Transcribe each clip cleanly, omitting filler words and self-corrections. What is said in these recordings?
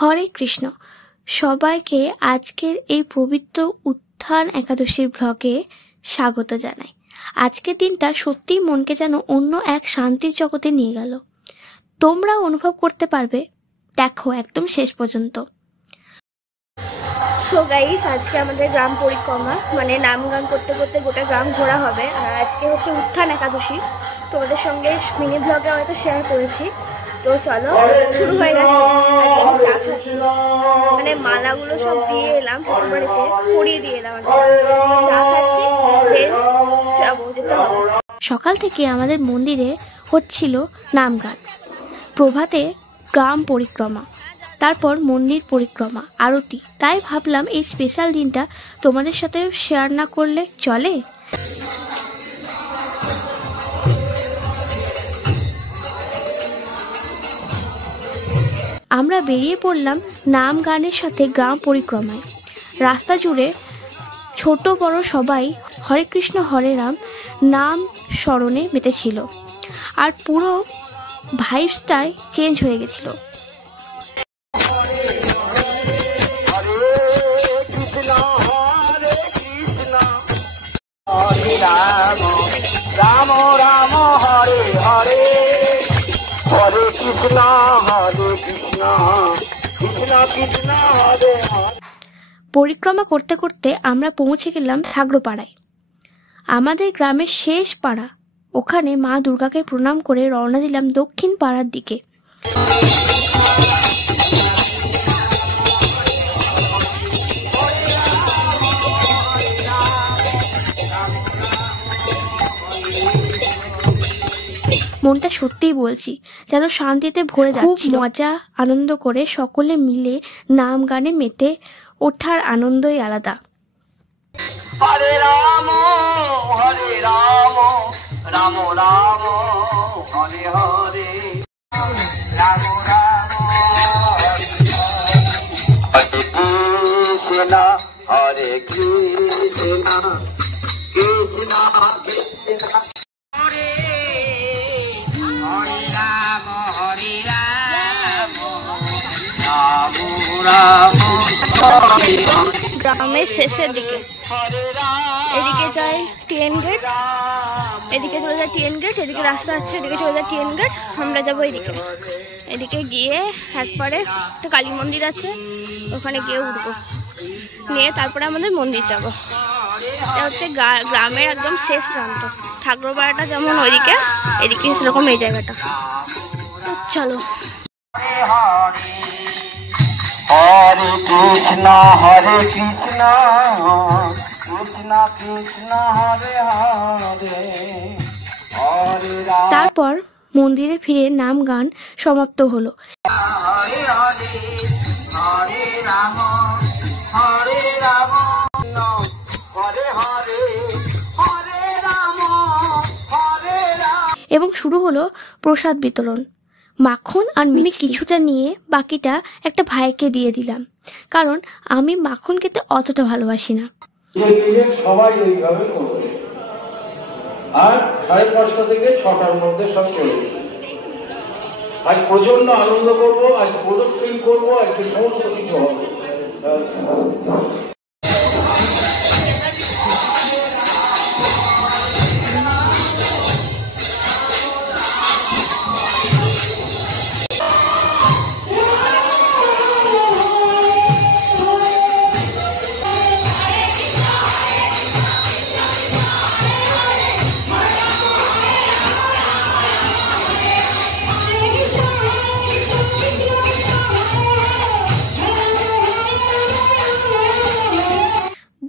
হরে কৃষ্ণ, সবাইকে আজকের এই পবিত্র উত্থান একাদশীর ব্লগে স্বাগত জানাই। আজকের দিনটা সত্যিই মনকে যেন অন্য এক শান্তির জগতে নিয়ে গেল। তোমরা অনুভব করতে পারবে, দেখো একদম শেষ পর্যন্ত। সো গাইস, আজকে আমাদের গ্রাম পরিক্রমা মানে নাম গান করতে করতে গোটা গ্রাম ঘোরা হবে। আর আজকে হচ্ছে উত্থান একাদশী, তোমাদের সঙ্গে মিনি ব্লগে হয়তো শেয়ার করেছি। তো চলো, শুরু হয়ে গেছে। মানে মালাগুলো সব দিয়ে এলাম বাড়িতে, পরিয়ে দিয়ে এলাম, চা খাচ্ছি, যাবো, যেতে হবে। সকাল থেকে আমাদের মন্দিরে হচ্ছিল নাম গান, প্রভাতে গ্রাম পরিক্রমা, তারপর মন্দির পরিক্রমা, আরতি। তাই ভাবলাম এই স্পেশাল দিনটা তোমাদের সাথে শেয়ার না করলে চলে। আমরা বেরিয়ে পড়লাম নাম গানের সাথে গ্রাম পরিক্রমায়। রাস্তা জুড়ে ছোট বড় সবাই হরে কৃষ্ণ হরে রাম নাম স্মরণে মেতেছিল, আর পুরো ভাইবসটাই চেঞ্জ হয়ে গেছিল। রাম রাম হরে হরে, হরে কৃষ্ণ হরে কৃষ্ণ, কৃষ্ণ কৃষ্ণ হরে হরে। পরিক্রমা করতে করতে আমরা পৌঁছে গেলাম ঠাকুরপাড়ায়, আমাদের গ্রামের শেষ পাড়া। ওখানে মা দুর্গাকে প্রণাম করে রওনা দিলাম দক্ষিণ পাড়ার দিকে। মনটা সত্যিই বলছি যেন শান্তিতে ভরে যাচ্ছে। মজা আনন্দ করে সকলে মিলে নাম গানে মেতে ওঠার আনন্দই আলাদা। হরে রাম রাম রাম হরে হরে, রাম রাম হরে কৃষ্ণ হরে কৃষ্ণ, কৃষ্ণ কৃষ্ণ হরে হরে, রাম হরে রাম, রাম রাম হরে হরে। গ্রামের শেষের দিকে এদিকে যাই টিএন গেট, এদিকে চলে যায় টিএন গেট, এদিকে রাস্তা আছে, এদিকে চলে যায় টিএন গেট। আমরা যাবো এদিকে। এদিকে গিয়ে একবারে একটা কালী মন্দির আছে, ওখানে গিয়ে উঠবো, নিয়ে তারপরে আমাদের মন্দির যাবো। এটা হচ্ছে গ্রামের একদম শেষ প্রান্ত। ঠাকুরপাড়াটা যেমন ওইদিকে, এদিকে সেরকম এই জায়গাটা। চলো। হরে কৃষ্ণ হরে কৃষ্ণ, কৃষ্ণ কৃষ্ণ হরে হরে, হরে রাম। তারপর মন্দিরে ফিরে নাম গান সমাপ্ত হলো। হরে হরে, হরে রাম হরে রাম, হরে হরে, হরে রাম হরে রাম। এবং শুরু হলো প্রসাদ বিতরণ। মাখন আর মিষ্টি কিছুটা নিয়ে বাকিটা একটা ভাইকে দিয়ে দিলাম, কারণ আমি মাখন খেতে অতটা ভালোবাসি না। সবাই এইভাবে করবে, আর 5:30 থেকে 6টার মধ্যে সব চলেছে। আজ প্রচন্ড আনন্দ করবো, আজ প্রদক্ষিণ করবো, আজকে সমস্ত কিছু হবে।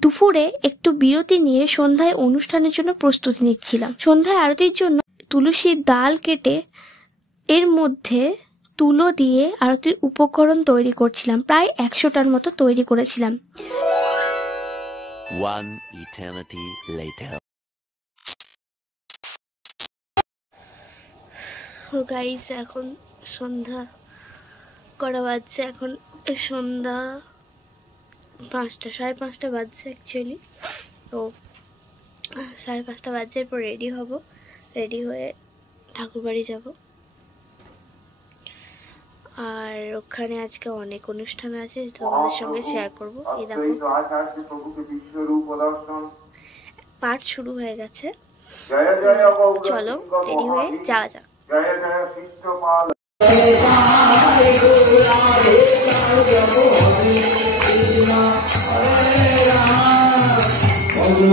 দুপুরে একটু বিরতি নিয়ে সন্ধ্যায় অনুষ্ঠানের জন্য প্রস্তুতি নিচ্ছিলাম। সন্ধ্যায় আরতির জন্য তুলসীর ডাল কেটে এর মধ্যে তুলো দিয়ে আরতির উপকরণ তৈরি করছিলাম। প্রায় 100টার মতো তৈরি করেছিলাম। One eternity later. গাইস, এখন সন্ধ্যা করা বাজছে, এখন সন্ধ্যা 5টা, 5:30 বাজছে অ্যাকচুয়ালি। তো 5:30 বাজছে, এরপর রেডি হব, রেডি হয়ে ঠাকুরবাড়ি যাব। আর ওখানে আজকে অনেক অনুষ্ঠান আছে, তোমাদের সঙ্গে শেয়ার করবো। এই দেখো পাঠ শুরু হয়ে গেছে, চলো রেডি হয়ে যাওয়া যাক।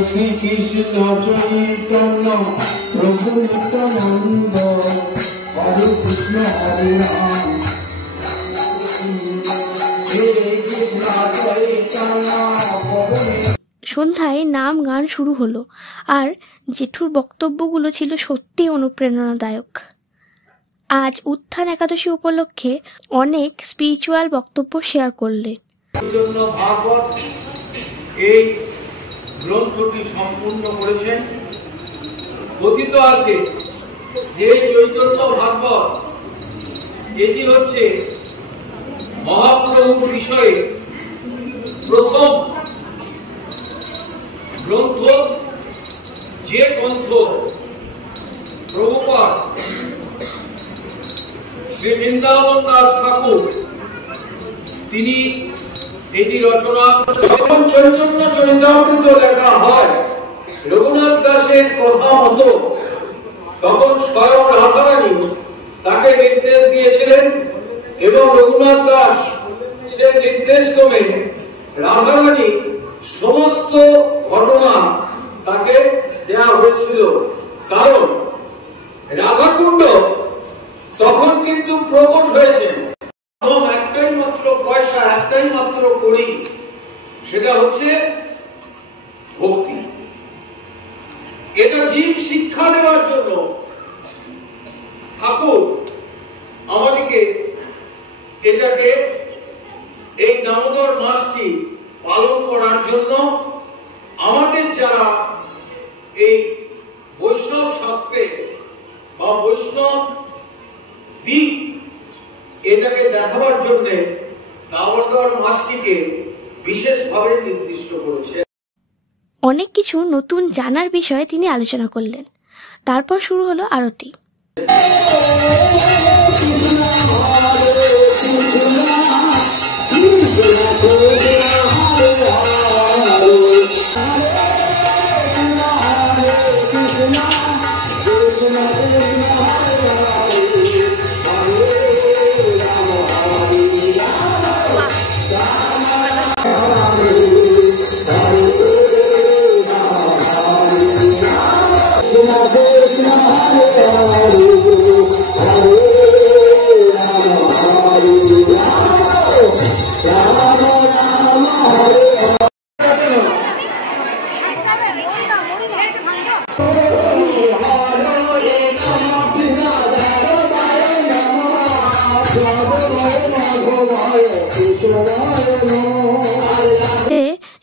শ্রী কৃষ্ণ চৈতন্য প্রভু নিত্যানন্দ হরে কৃষ্ণ হরে রাম সন্ধ্যায় নাম গান শুরু হলো, আর জেঠুর বক্তব্যগুলো ছিল সত্যি অনুপ্রেরণাদায়ক। আজ উত্থান একাদশী উপলক্ষে অনেক স্পিরিচুয়াল বক্তব্য শেয়ার করলেন। ভাগবত এই গ্রন্থটি সম্পূর্ণ করেছেন। কথিত আছে যে চৈতন্য ভাগবত এটি হচ্ছে মহাপ্রভুর বিষয়ে প্রথম গ্রন্থ, যে গ্রন্থ প্রভুপাদ শ্রী বৃন্দাবন দাস ঠাকুর তিনি এটি রচনা। যখন চৈতন্য চরিতামৃত লেখা হয় রঘুনাথ দাসের কথা মতো, তখন স্বয়ং রাধারানী তাকে নির্দেশ দিয়েছিলেন এবং রঘুনাথ দাস সে নির্দেশ ক্রমে রাধারানী সমস্ত ঘটনা তাকে দেওয়া হয়েছিল। কারণ রাধাকুণ্ড তখন কিন্তু প্রকট হয়েছে, একটাই মাত্র পয়সা, একটাই মাত্র করি, সেটা হচ্ছে ভক্তি। এটা জীব শিক্ষা দেওয়ার জন্য ঠাকুর আমাদেরকে এটাকে এই দামোদর মাসটি পালন করার জন্য আমাদের যারা এই বৈষ্ণব শাস্ত্রে বা বৈষ্ণব দিক এটাকে দেখাবার জন্য দামোদর মাসটিকে বিশেষভাবে নির্দিষ্ট করেছে। অনেক কিছু নতুন জানার বিষয়ে তিনি আলোচনা করলেন। তারপর শুরু হলো আরতি।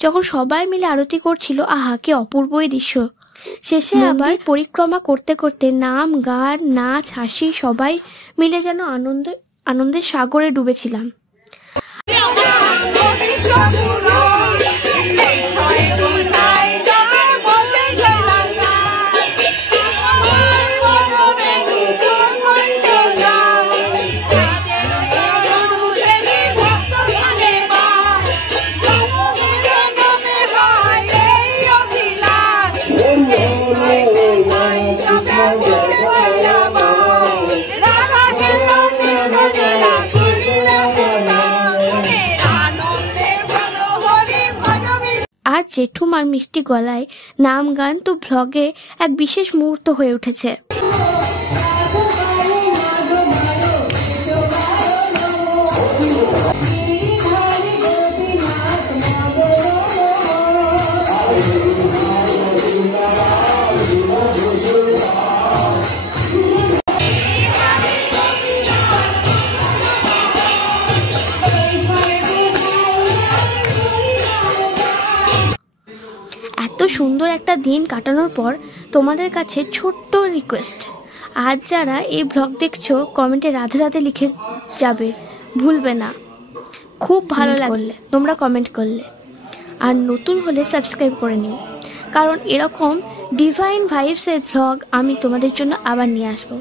যখন সবাই মিলে আরতি করছিল, আহা কি অপূর্ব এই দৃশ্য। শেষে আবার পরিক্রমা করতে করতে নাম গান নাচ হাসি সবাই মিলে যেন আনন্দের সাগরে ডুবেছিলাম। আর জেঠুমার মিষ্টি গলায় নাম গান তো ভ্লগে এক বিশেষ মুহূর্ত হয়ে উঠেছে। এত সুন্দর একটা দিন কাটানোর পর তোমাদের কাছে ছোট্ট রিকোয়েস্ট, আজ যারা এই ব্লগ দেখছো কমেন্টে রাধে রাধে লিখে যাবে, ভুলবে না। খুব ভালো লাগলে তোমরা কমেন্ট করলে, আর নতুন হলে সাবস্ক্রাইব করে নিও, কারণ এরকম ডিভাইন ভাইবসের ব্লগ আমি তোমাদের জন্য আবার নিয়ে আসবো।